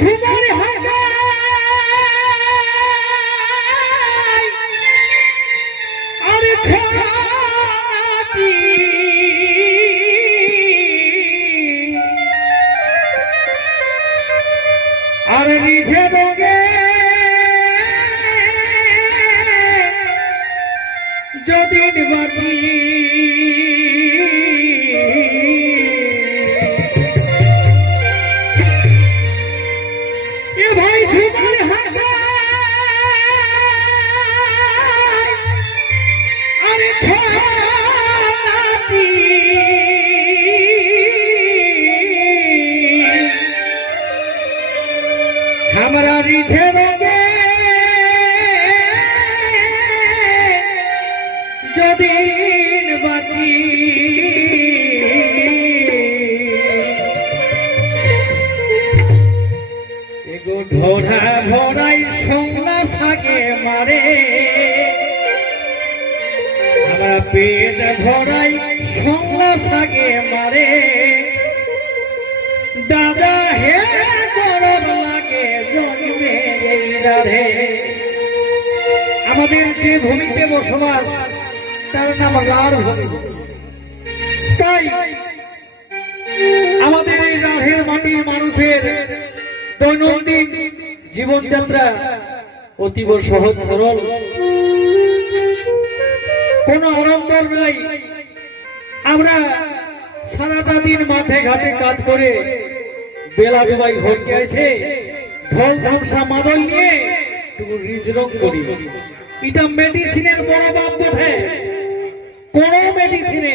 ঝুমার হায় আরে ছাতি আর রিঝে রোগে যদি বাঁচি এ ভাই ঝুমার হায় আরে ছাতি हमरा রিঝে রোগে যদি বাঁচি এগো ঢোড়া ভরাই সংলা সাগে মারে আমার পেট ভরাই সংলা সাগে মারে দাদা হে গরম লাগে জন্মে রে আমাদের যে ভূমিতে বসবাস তার নাম রাঢ় ভূমি। তাই আমাদের এই রাঢ়ের মাটির মানুষের দৈনন্দিন জীবনযাত্রা অতীব সহজ সরল, কোনো আড়ম্বর নাই। আমরা সারাটা দিন মাঠে ঘাটে কাজ করে বেলা বেলায় ঘরকে আসে ঢোল ধামসা মাদল নিয়ে একটু রিজরং করি। এটা মেডিসিনের বড় বাপ বটে, কোন মেডিসিনে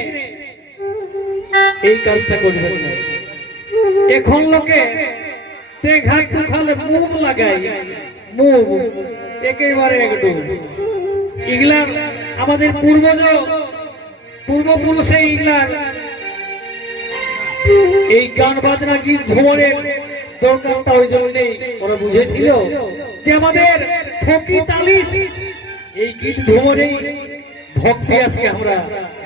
এই কাজটা করবেন না। এখন লোকে ঘাট খালে মুভ লাগাই, মুভ একেবারে একটু ইগলার আমাদের পূর্বপুরুষে ইগলার এই গান বাজনা গীত ঝুমরের দরকারটা ওই জন্যই ওরা বুঝেছিল যে আমাদের ফকি তালিশ এই গীত ঝুমরেই ভক্তি আজকে আমরা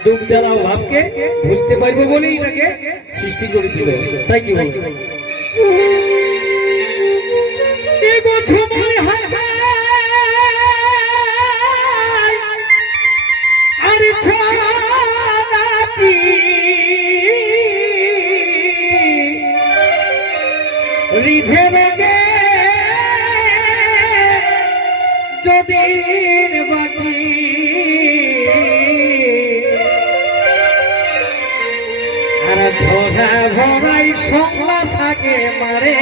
দুঃখ জ্বালা ভাবকে ভুলতে পারবো বলেই এটাকে সৃষ্টি করেছিল। তাই কি বলবো রিঝে রোগে যদি বাঁচি আর ধরা ভরাই সংলা সাগে মারে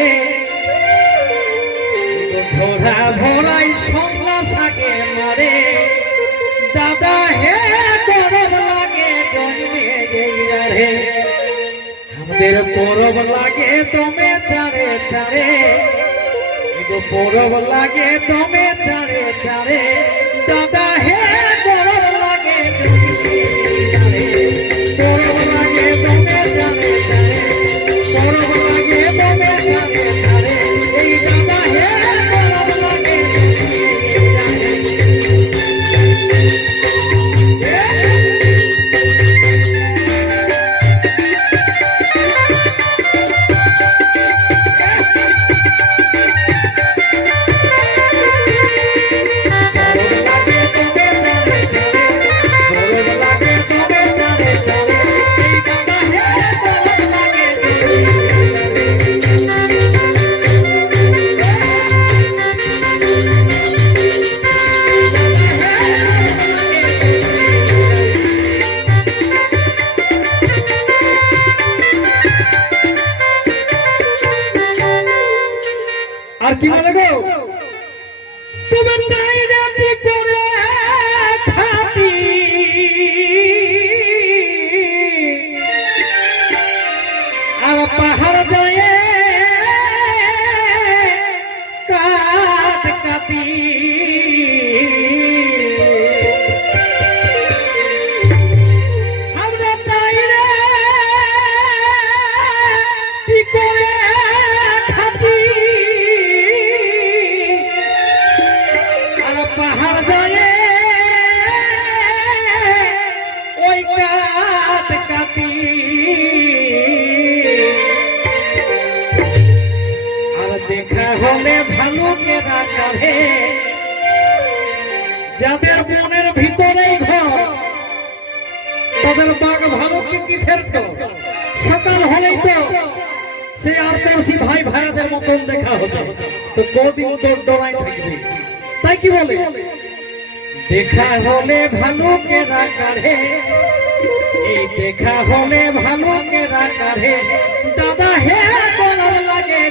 ধরা ভরাই সংলা সাগে মারে দাদা হে গরম লাগে জন্মে রে আমাদের পরব লাগে দমে চারে চারে পরব লাগে দমে চারে চারে দাদা হে গরম লাগে পরব লাগে দমে চারে চারে পরব লাগে দমে চারে চারে এই দাদা হে গরম লাগে আর কি বলে গো তুমি নাই রাতি করে খাতি আর পাহাড় যায় কাট কাটি আমরা তাই রে কি করে খাতি দেখা হলে ভালুকেরা কাঁধে, যাদের মনের ভিতরে ঘর তাদের বাঘ ভালুকে কিসের তো সকাল হলেই তো সে আর পড়শি ভাই ভাইয়াদের মতন দেখা হচ্ছে, তো কদিন তোর ডরাই থাকবে। তাই কি বলে দেখা হলে ভালুকেরা কাঁধে, এই দেখা হলে ভালুকেরা কাঁধে, দাদা হে বলার লাগে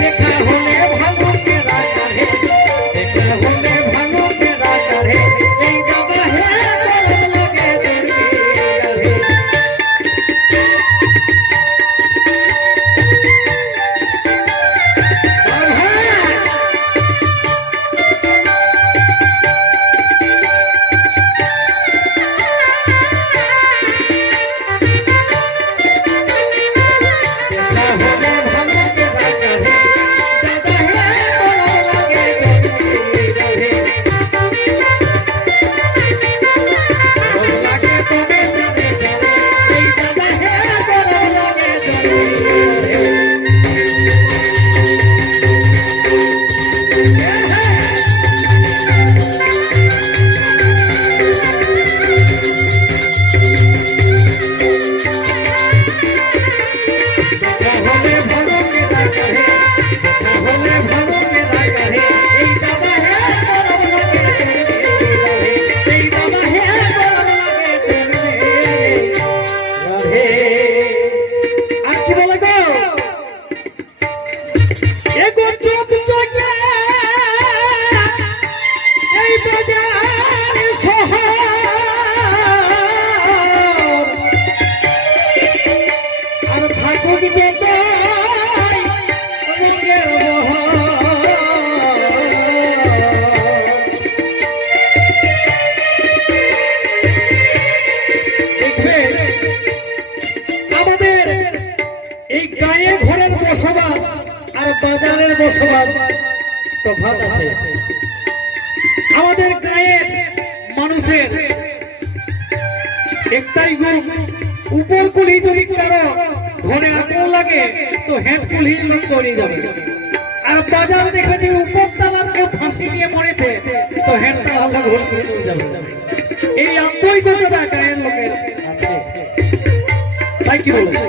দেখা হলে ভালুকেরা কাঁধে, দেখা হলে ভালুকেরা কাঁধে, এই দাদা হে বলার লাগে বসবাস আর বাজারের বসবাস তফাৎ আছে। আমাদের গায়ের মানুষের একটাই গুণ, উপর কুলি যদি কারো ঘরে আগুন লাগে তো হেড কুলি লোক তৈরি যাবে, আর বাজার দেখে যে উপর তালার কেউ ফাঁসি নিয়ে মরেছে তো হেড তালা ঘর করে যাবে। এই আন্তরিকতা গায়ের লোকের আছে। তাই কি বলবো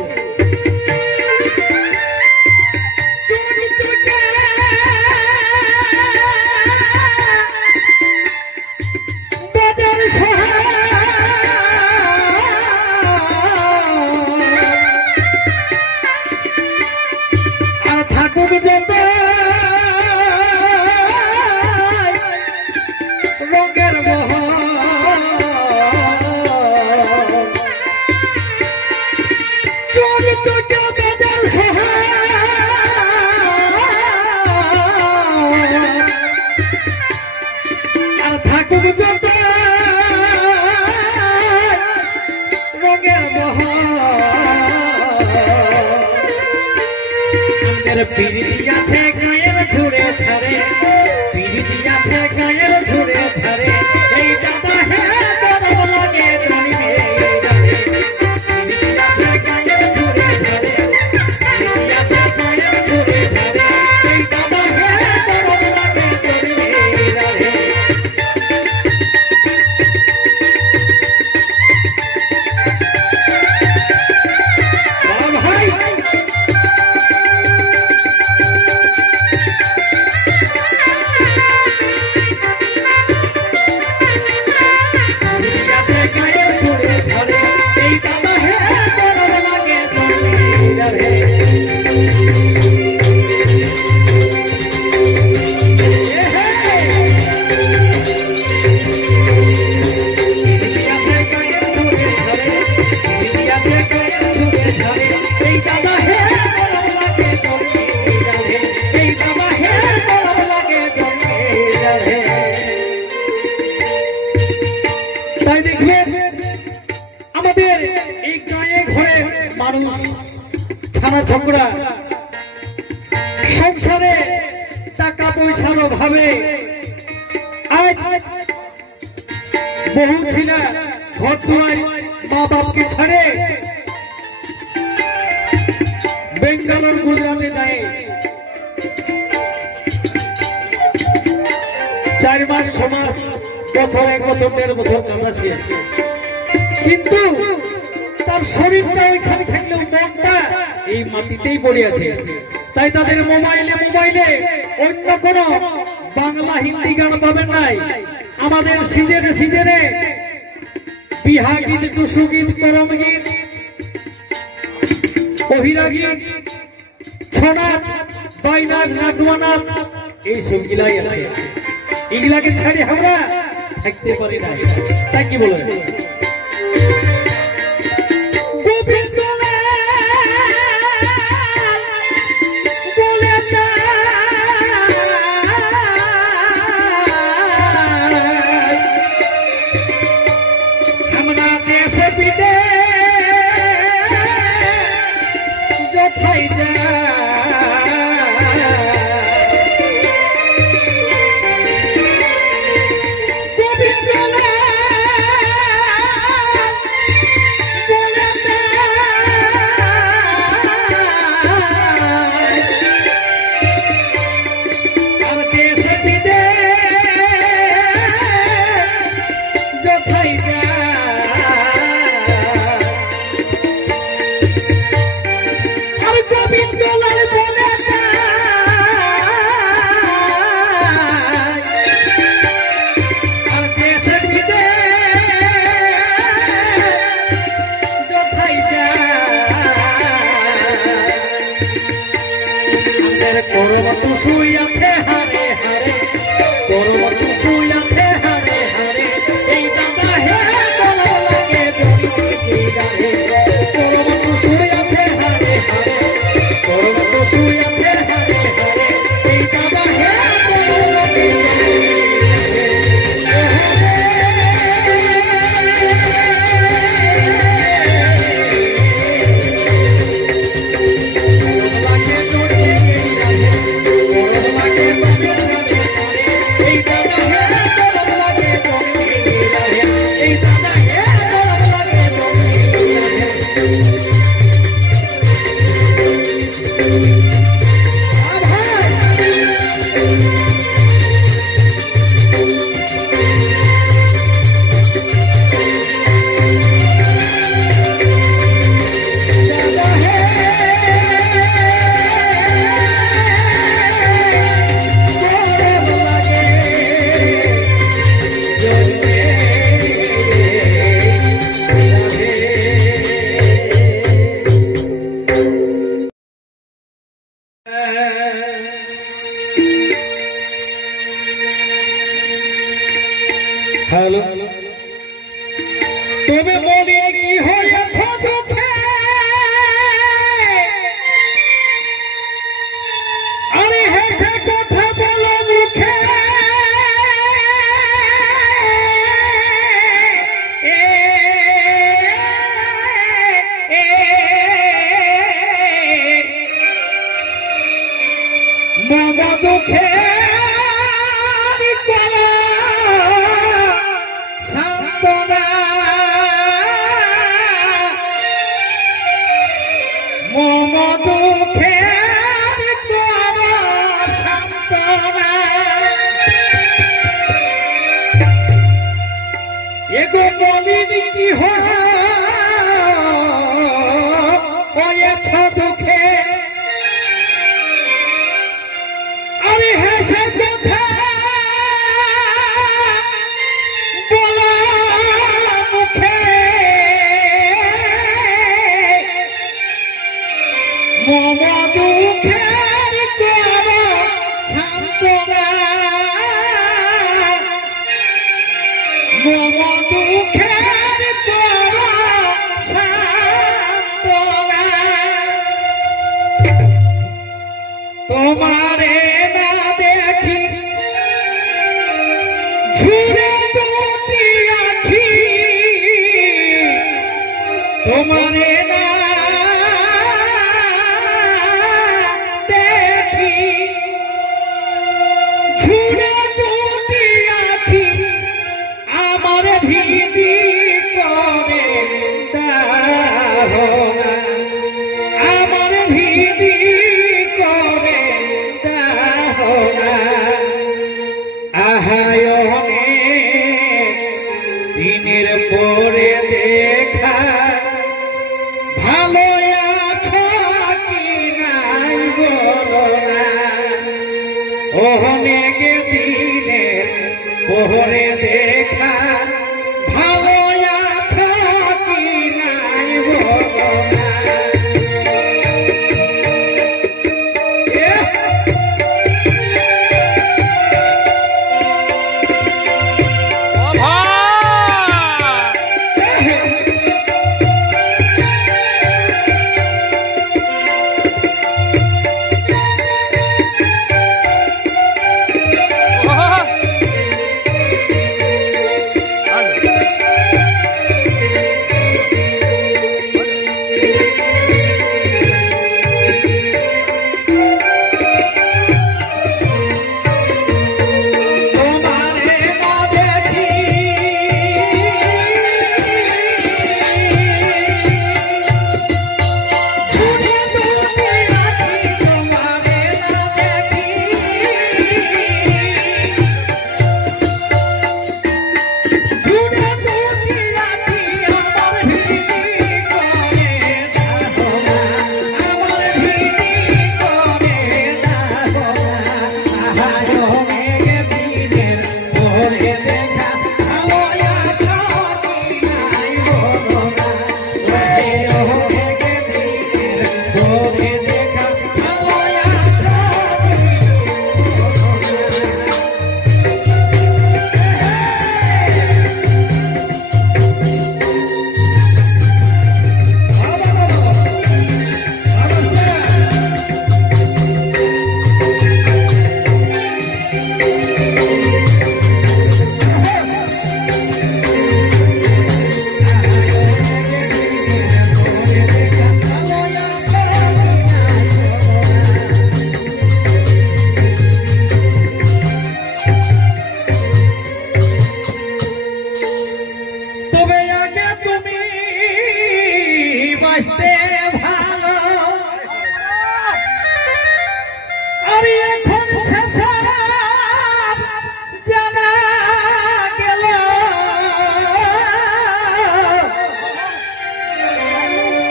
পিরিতি আছে গায়ের ছুড়ে ছাড়ে, পিরিতি আছে গায়ের ছুড়ে ছাড়ে, এই দাদা হে গরম লাগে জন্মে পিরিতি আছে গায়ের ছুড়ে ছাড়ে, পিরিতি আছে গায়ের ছুড়ে ছাড়ে, এই দাদা হে গরম লাগে জন্মে তাই দেখবেন আমাদের এই গায়ে ঘরে মানুষ ছানা ছকরা সংসারে টাকা পয়সার অভাবে আজ বহু ছিলা ঘর দুয়ার মা বাপকে ছাড়ে বেঙ্গালোর বেঙ্গালোর গুজরাটে যায় 4 মাস 6 মাস বছর 1 বছর 1.5 বছর কাটাচ্ছে, কিন্তু তার শরীরটা ওইখানে থাকলেও মনটা এই মাটিতেই পড়ে আছে। তাই তাদের মোবাইলে অন্য কোন বাংলা হিন্দি গান পাবেন নাই। আমাদের সিজনে বিহা গীত, টুসু গীত, করম গীত, অহিরা গীত, ছনাচ, বাইনাচ, নাটুয়া নাচ, এই সবগুলাই আছে। এগুলাকে ছাড়ি আমরা থাকতে পারি না। তাই কি বলে হ্যালো তুমি বলি কি হয়েছ দুঃখে আরে হেসে কথা বলো মুখে মম দুঃখে তোমারে না দেখি ঝুরে দুটি আখি তোমারে না দেখি ঝুরে দুটি আখি আমার ভীতি করে দাও না আমার ভীতি মেঘে দিনে পোহরে দেখা ভালো আছো কি নাই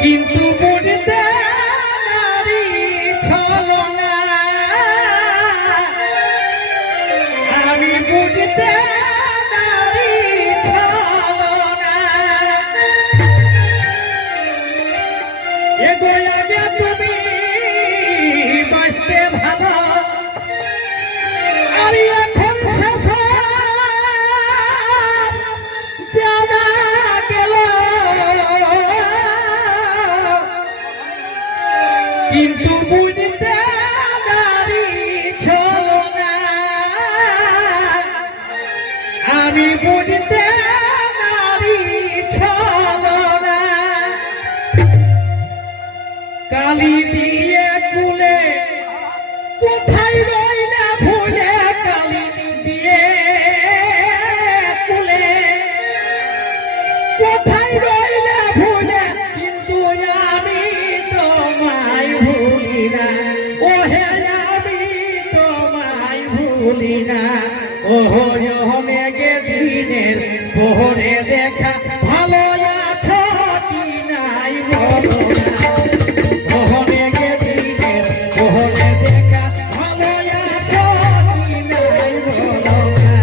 কিন্তু বুঝতে নারী ছলনা আমি বুঝতে নারী ছলনা এগো আগে তুমি বাঁচতে ভালো আর এখন শেষ জানা গেল কিন্তু বুঝতে নারী ছলনা আমি বুঝতে নারী ছলনা কালি দিয়ে কুলে কোথায় রইলা ভুলে কালি দিয়ে কুলে কোথায় রইলা ভুলে কিন্তু আমি তোমায় ভুলি না ও হে আমি তোমায় ভুলি না ওহো মেঘে দিনের পোহরে দেখা ভালো আছো কি নাই বলো না ওহো মেঘে দিনের পোহরে দেখা ভালো আছো কি নাই বলো না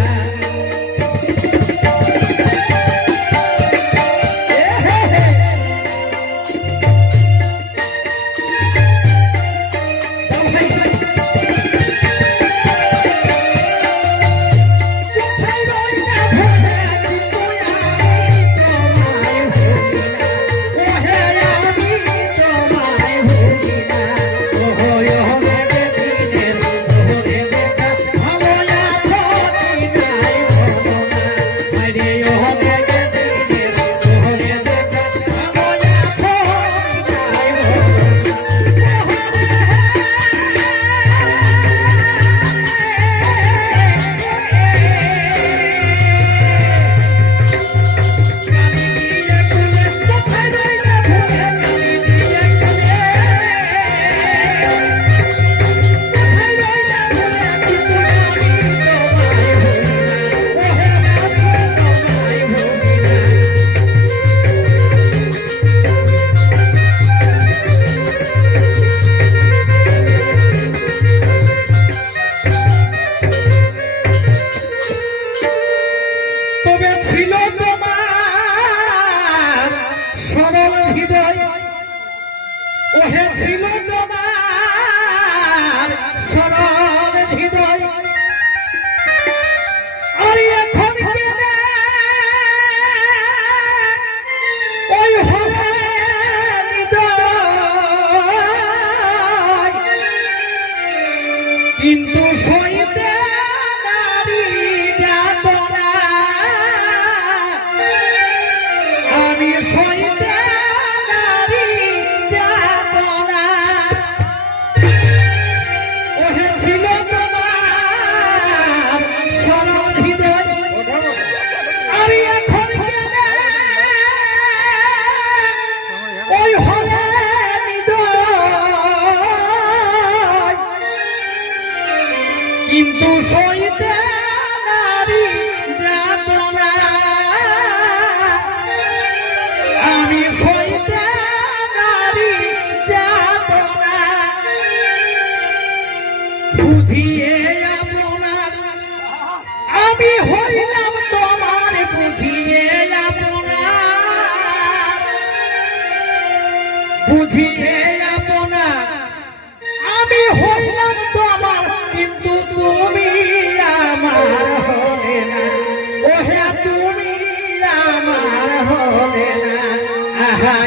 কিন্তু সইতে নারী যাতনা আমি সইতে নারী যাতনা ওহে ছিল তোমার সরল হৃদয় আমি এখন গেলে ওই হলে কিন্তু সইতে নারী যাতনা আমি সইতে নারী যাতনা বুঝিয়ে আপনার আমি হইলাম তোমার বুঝিয়ে আপনার বুঝিয়ে আপনার আমি হইলাম তোমার কিন্তু তুমি আমার হলে না ওহে তুমি আমার হলে না আহা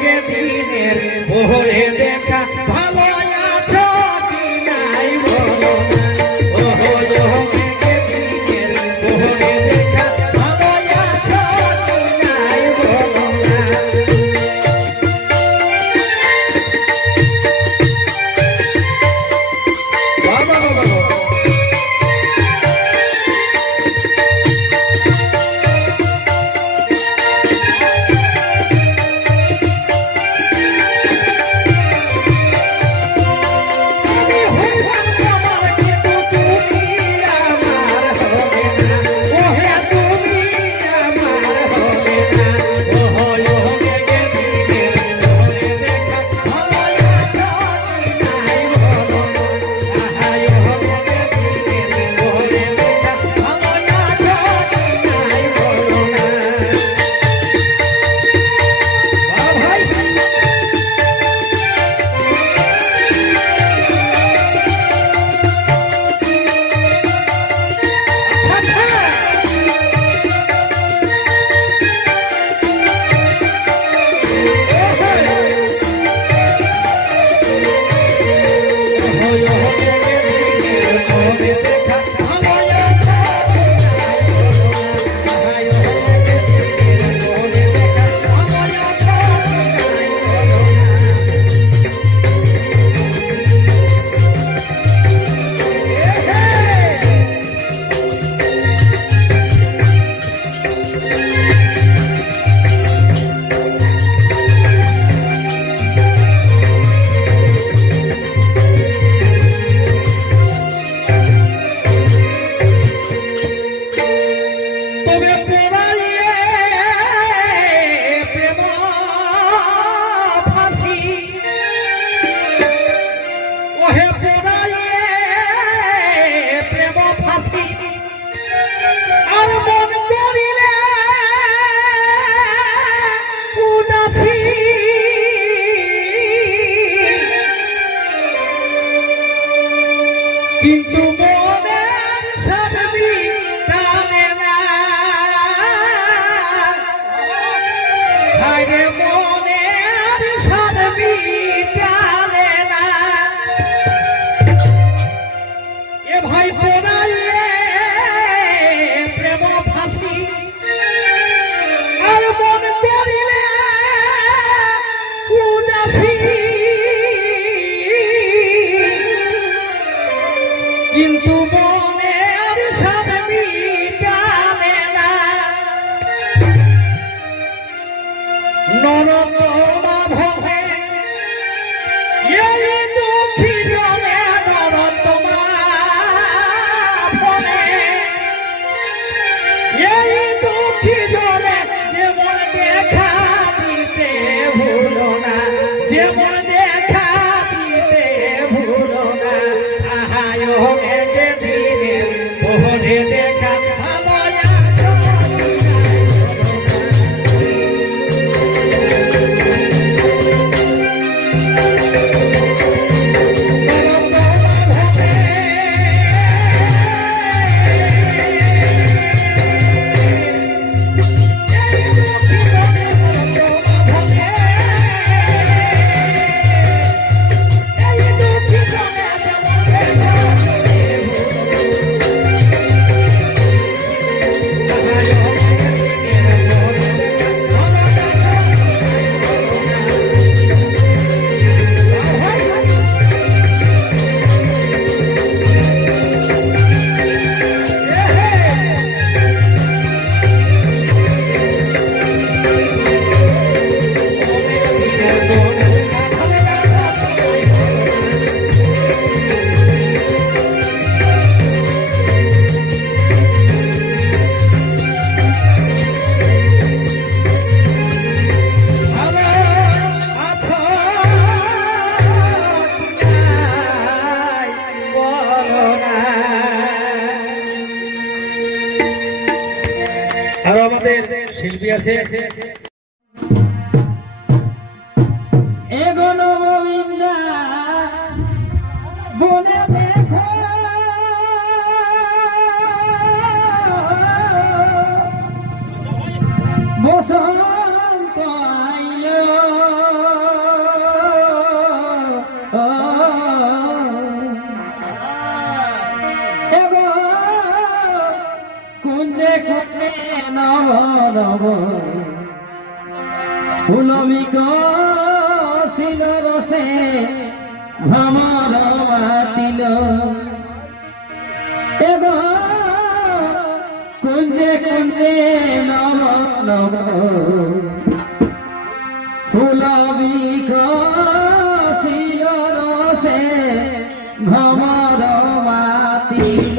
গে দিনের ভোরে দেখা ভালো আছো কি নাই বলো না ওহো গে দিনের ভোরে দেখা ভালো আছো কি নাই বলো না শিল্পী আছে এগো নববিন্দা বনে দেখো বসন্ত আইল এগো কুঞ্জে কুঞ্জে নব নব ফুলমিক শিল রসে ভ্রমর মাতিল এগো কুঞ্জে কুঞ্জে নব নব ফুলমিক শিল রসে ভ্রমর মাতিল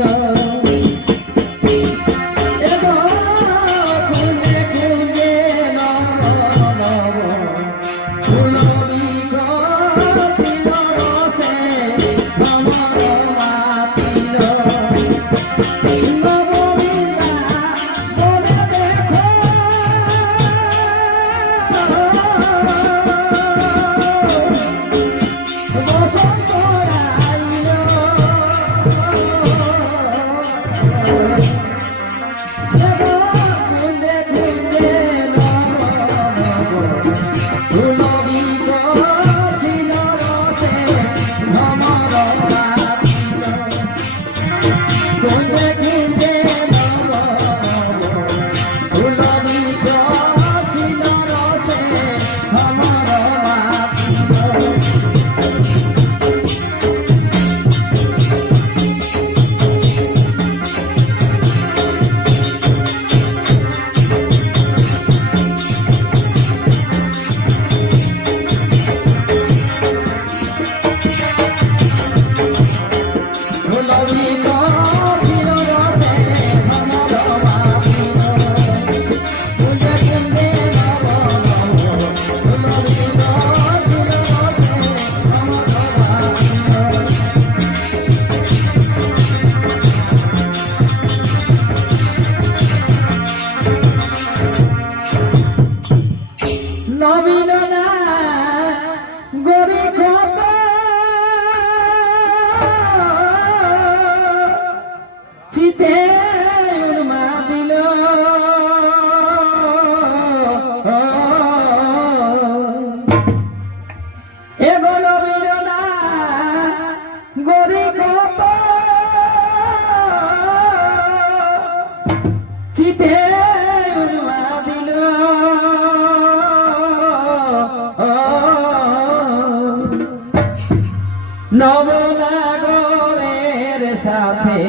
নবনাগরের সাথে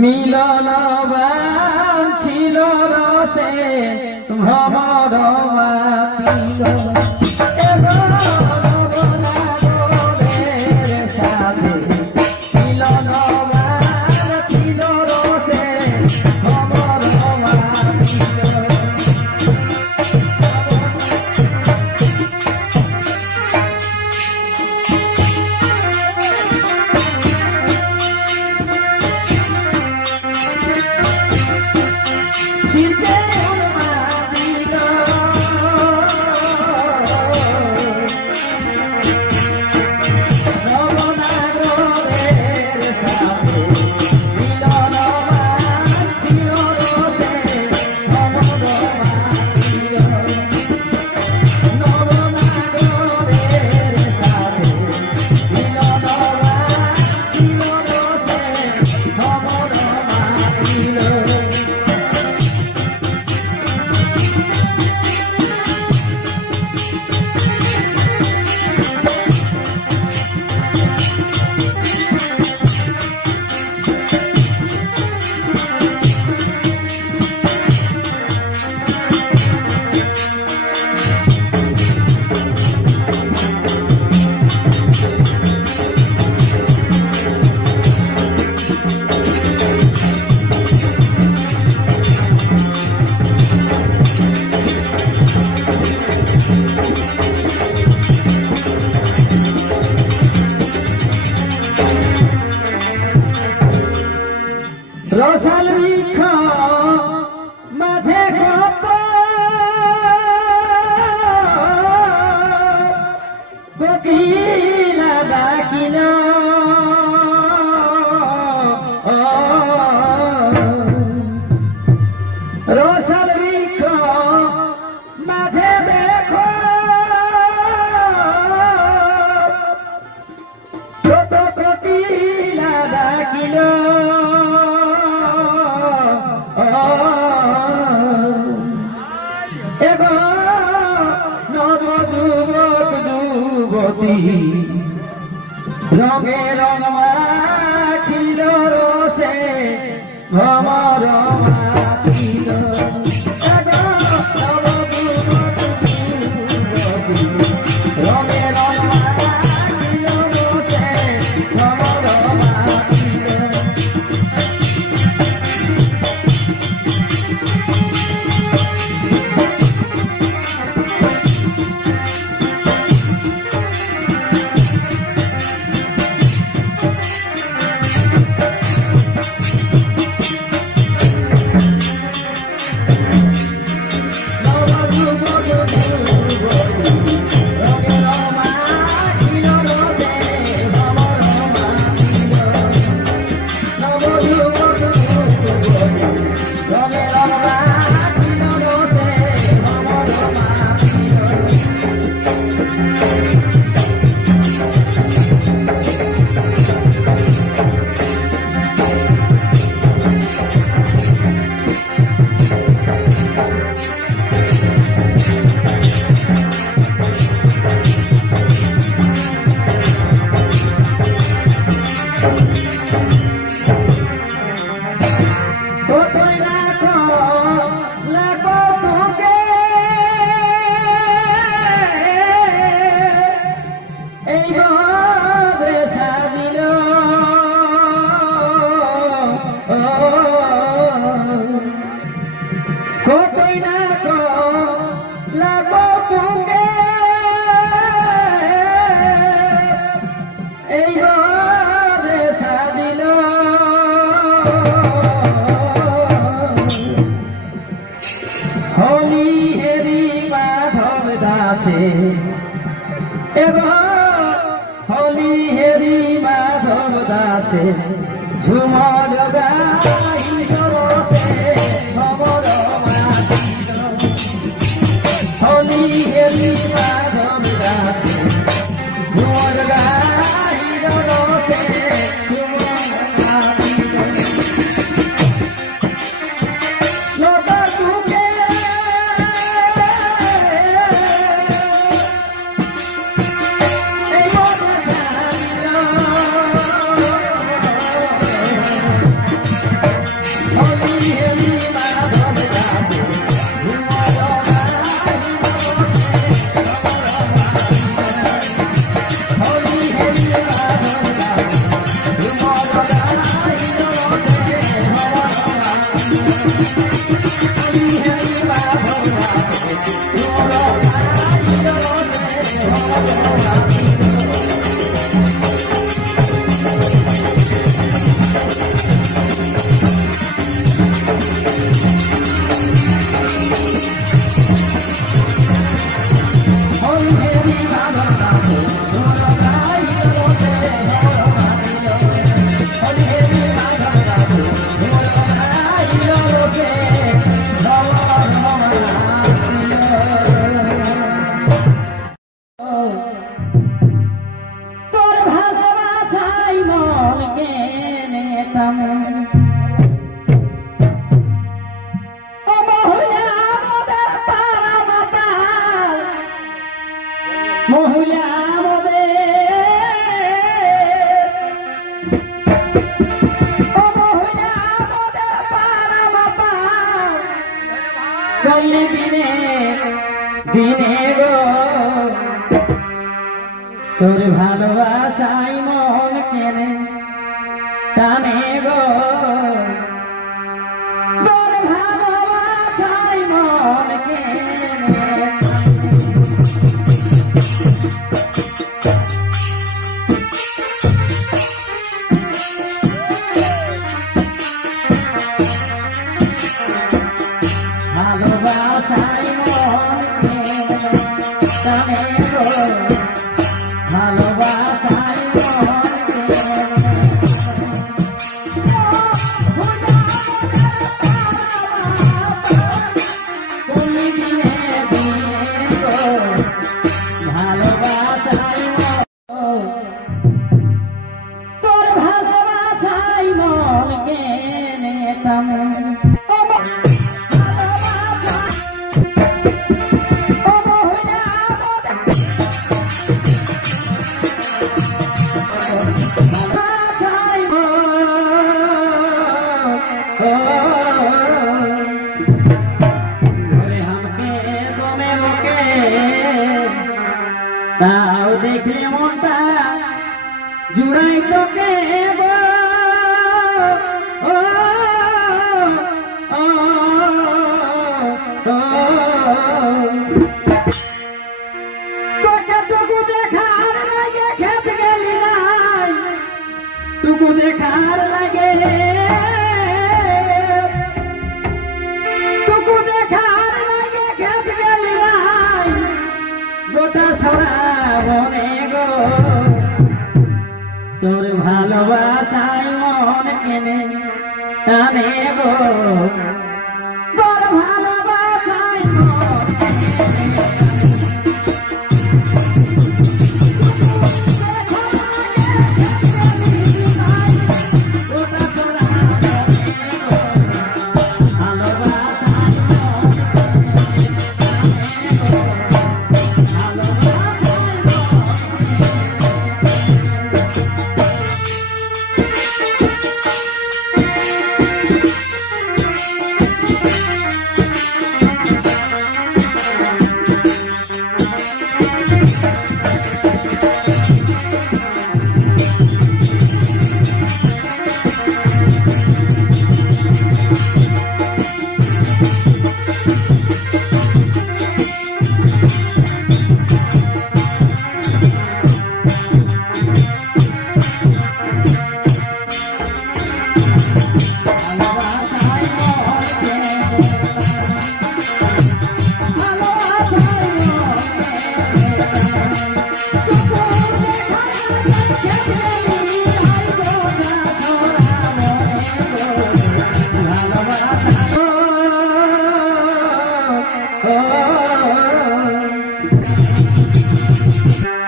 মিলন ছিল রসে ভ্রমর মাতিল নবনাগরের সাথে মিলন ছিল রসে ভ্রমর মাতিল রসাল বৃক্ষ মাঝে ডাকিল রসাল বৃক্ষ মাঝে দেখো কত কোকিলা ডাকিল এগো নব যুবক যুবতী রঙে রঙ মাখিল রসে ভ্রমর মাখিল রঙে রঙ মাখিল রসে ভ্রমর মাখিল হলি হেরি মাধব দাসে ঝুমর হলি হেরি মাধব দাসে ঝুমর তোর ভালোবাসাই মন কেনে টানে গো তোর ভালোবাসাই মন কেনে ভালোবাসাই মন কেনে টানে গো ভালোবাসাই তাও দেখলে মনটা জুড়াই তোকে গো, ও, ও, ও, তোকে টুকু দেখার লাগে খেতে গেলি নাই, টুকু দেখার লাগে, টুকু দেখার লাগে খেতে গেলি নাই, গোটা ছড়া মনে গো, তোর ভালোবাসায় মন কেনে টানে গো, তোর ভালোবাসায় মন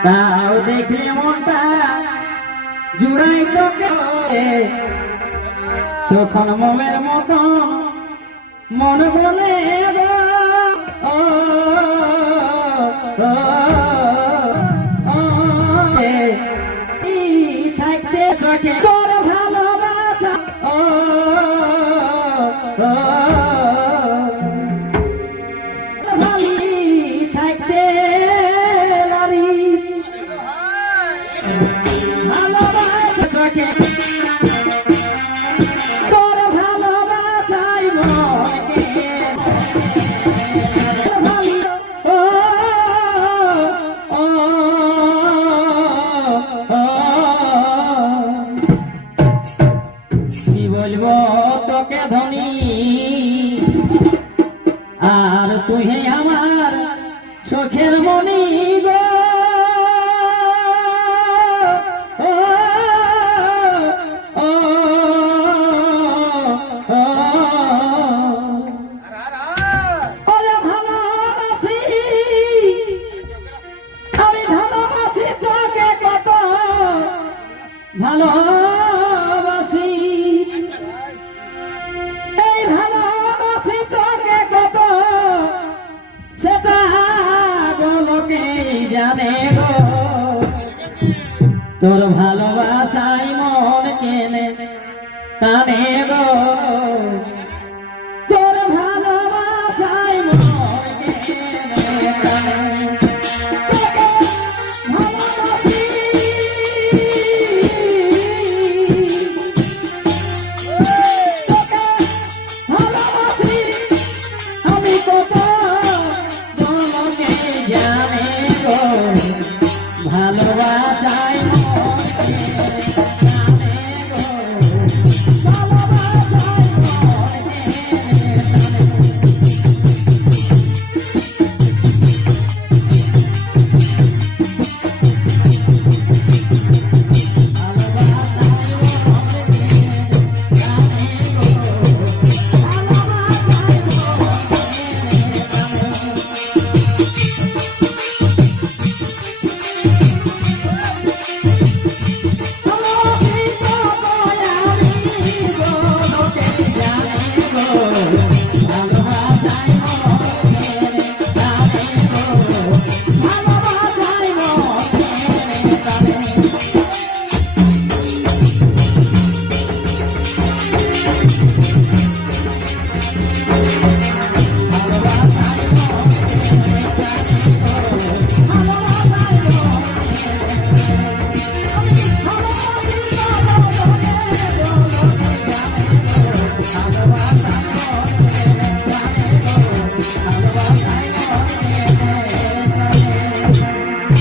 তাও দেখলে মনটা জুড়াই তোকে, যখন মোমের মতন মন বলে গো, ও, ও, ও, থাকতে চোখে তোর ভালোবাসা, ও, ও, থাকতে তোর ভালোবাসায় মনকে ও, ও, ও, কি বলবো তোকে ধনী, আর তুই আমার চোখের মনি গো, ভালোবাসি, এই ভালোবাসি তোকে কত, সেটা বলকে জানে গো, তোর ভালোবাসায় মন কেনে টানে গো।